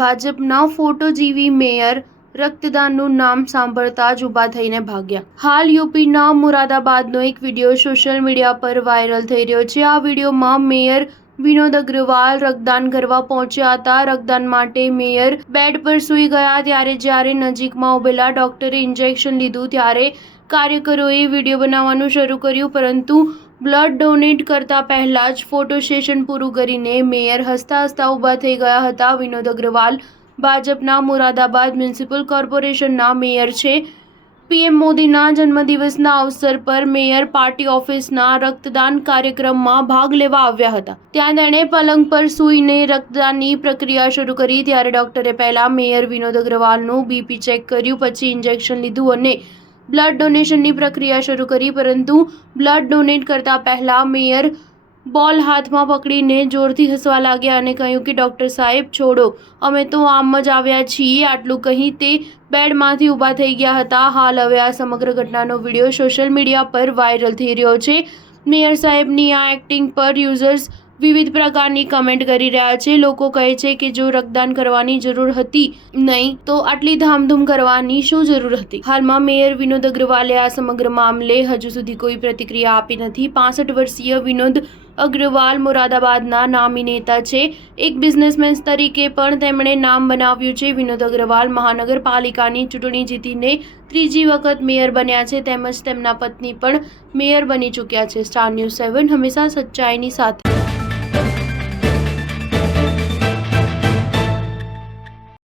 ભાજપના ફોટોજીવી મેયર રક્તદાનનું નામ સાંભળતા જ ઊભા થઈને ભાગ્યા। હાલ યુપીના મુરાદાબાદનો એક વિડીયો સોશિયલ મીડિયા પર વાયરલ થઈ રહ્યો છે। આ વિડીયોમાં મેયર વિનોદ અગ્રવાલ રક્તદાન કરવા પહોંચ્યા હતા। રક્તદાન માટે મેયર બેડ પર સૂઈ ગયા ત્યારે જ્યારે નજીકમાં ઉભેલા ડોક્ટરે ઇન્જેક્શન લીધું ત્યારે કાર્યકરોએ વિડીયો બનાવવાનું શરૂ કર્યું, પરંતુ બ્લડ ડોનેટ કરતા પહેલા જ ફોટો સેશન પૂરું કરીને મેયર હસતા હસતા ઊભા થઈ ગયા હતા। વિનોદ અગ્રવાલ ભાજપના મુરાદાબાદ મ્યુનિસિપલ કોર્પોરેશનના મેયર છે। પીએમ મોદીના જન્મદિવસના અવસર પર મેયર પાર્ટી ઓફિસના રક્તદાન કાર્યક્રમમાં ભાગ લેવા આવ્યા હતા। ત્યાં તેણે પલંગ પર સૂઈને રક્તદાનની પ્રક્રિયા શરૂ કરી ત્યારે ડોક્ટરે પહેલા મેયર વિનોદ અગ્રવાલનું બીપી ચેક કર્યું, પછી ઇન્જેક્શન લીધું અને બ્લડ ડોનેશનની પ્રક્રિયા શરૂ કરી, પરંતુ બ્લડ ડોનેટ કરતા પહેલા મેયર બોલ હાથમાં પકડીને જોરથી હસવા લાગ્યા અને કહ્યું કે ડૉક્ટર સાહેબ છોડો, અમે તો આમ જ આવ્યા છીએ। આટલું કહી તે બેડમાંથી ઊભા થઈ ગયા હતા। હાલ હવે આ સમગ્ર ઘટનાનો વિડીયો સોશિયલ મીડિયા પર વાયરલ થઈ રહ્યો છે। મેયર સાહેબની આ એક્ટિંગ પર યુઝર્સ વિવિધ પ્રકારની કમેન્ટ કરી રહ્યા છે। લોકો કહે છે કે જો રક્તદાન કરવાની જરૂર હતી નહીં તો આટલી ધામધૂમ કરવાની શું જરૂર હતી। હાલમાં મેયર વિનોદ અગ્રવાલે આ સમગ્ર મામલે હજુ સુધી કોઈ પ્રતિક્રિયા આપી નથી। 65 વર્ષીય વિનોદ અગ્રવાલ મુરાદાબાદના નામી નેતા છે। એક બિઝનેસમેન તરીકે પણ તેમણે નામ બનાવ્યું છે। વિનોદ અગ્રવાલ મહાનગરપાલિકાની ચૂંટણી જીતીને ત્રીજી વખત મેયર બન્યા છે, તેમજ તેમના પત્ની પણ મેયર બની ચૂક્યા છે। સ્ટાર ન્યૂઝ 7 હંમેશા સચ્ચાઈની સાથે।